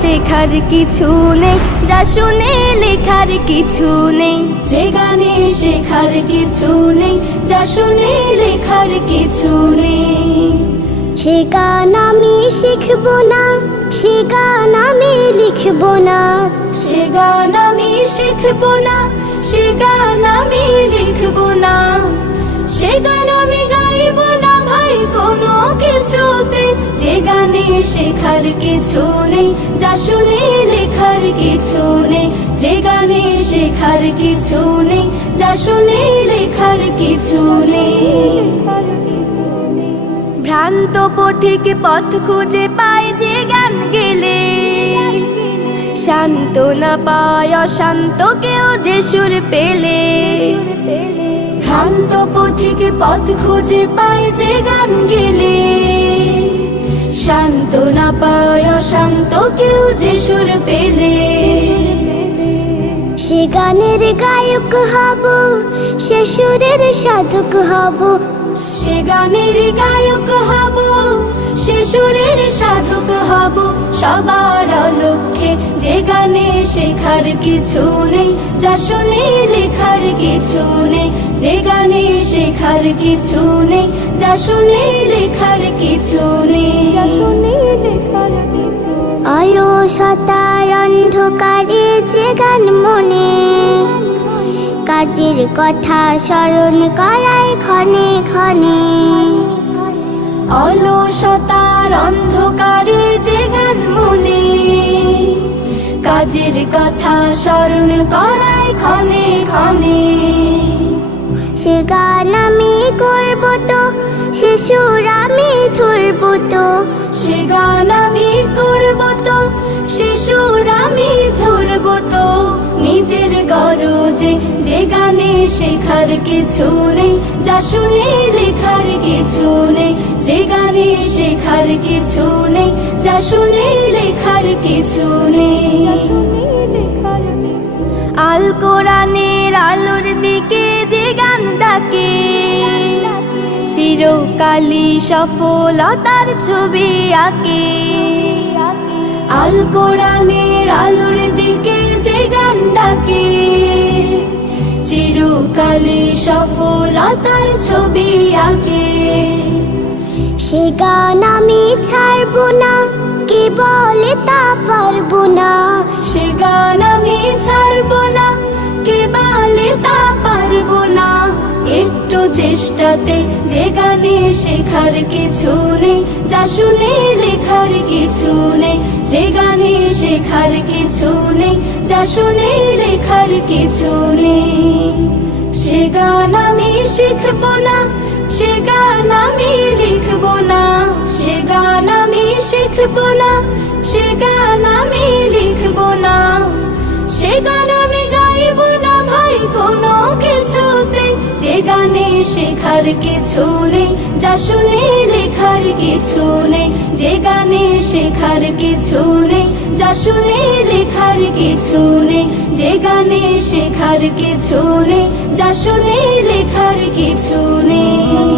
শেখার কিছু নেই, যা শুনে লেখার কিছু নেই। যে গানে শেখার কিছু নেই, যা শুনে লেখার কিছু নেই। সে গান আমি শিখবো না, সে গান আমি লিখবো না। সে গান আমি শিখবো না, সে গান আমি লিখবো না। সে গান আমি গাইবো না ভাই কোনো কিছুতে। যে গানে শেখার কিছু নেই, যা শুনে লেখার কিছু নেই। যে গানে শেখার কিছু নেই, যা শুনে লেখার কিছু নেই। ভ্রান্ত পথিক পথ খুঁজে পায় যে গান গেলে, সান্ত্বনা পায় অশান্ত কেউ যে সুর পেলে। ভ্রান্ত পথিক পথ খুঁজে পায় যে গান গেলে, সান্ত্বনা পায় অশান্ত কেউ যে সুর পেলে। সে গানের গায়ক হব, সে সুরের সাধক হব। সে গানের গায়ক হব, সে সুরের সাধক হব। সবার লক্ষ্যে যে গানে শেখার কিছু নেই, যা শুনে লেখার কিছু নেই। যে গানে শেখার কিছু নেই, যা শুনে লেখার কিছু নেই। অলসতার অন্ধকারে যে গান মনে, কাজের কথা স্মরণ করায় ক্ষণে ক্ষণে। অলসতার অন্ধকারে যে গান মনে, কাজের কথা স্মরণ করায় ক্ষণে ক্ষণে। সে গান আমি করব তো, সে সুর আমি ধরব তো। সে গান আমি করব তো, সে সুর আমি ধরব তো। নিজের গরজে যে গানে শেখার কিছু নেই, যা শুনে লেখার কিছু নেই। যে গানে শেখার কিছু নেই, যা শুনে লেখার কিছু নেই। আল কোরআনের আলোর দিকে যে গান ডাকে, চিরকালই সফলতার ছবি আঁকে। আল কোরআনের আলোর দিকে যে গান ডাকে, চিরকালই সফলতার ছবি আঁকে। সে গান আমি ছাড়বো না, কে বলে তা পারবো না। সে গান আমি ছাড়বো না, কে বলে তা পারবো না। একটু চেষ্টাতে যে গানে শেখার কিছু নেই, যা শুনে লেখার কিছু নেই। যে গানে শেখার কিছু নেই, যা শুনে লেখার কিছু নেই। সে গান আমি শিখবো না, সে গান আমি লিখবো না। সে গান আমি শিখবো না, সে গান আমি লিখবো না। সে গান আমি গাইবো না ভাই কোনো কিছুতে। যে গানে শেখার কিছু নেই, যা শুনে লেখার কিছু নেই। যে গানে শেখার কিছু নেই, যা শুনে লেখার কিছু নেই। যে গানে শেখার কিছু নেই, যা শুনে লেখার কিছু নেই।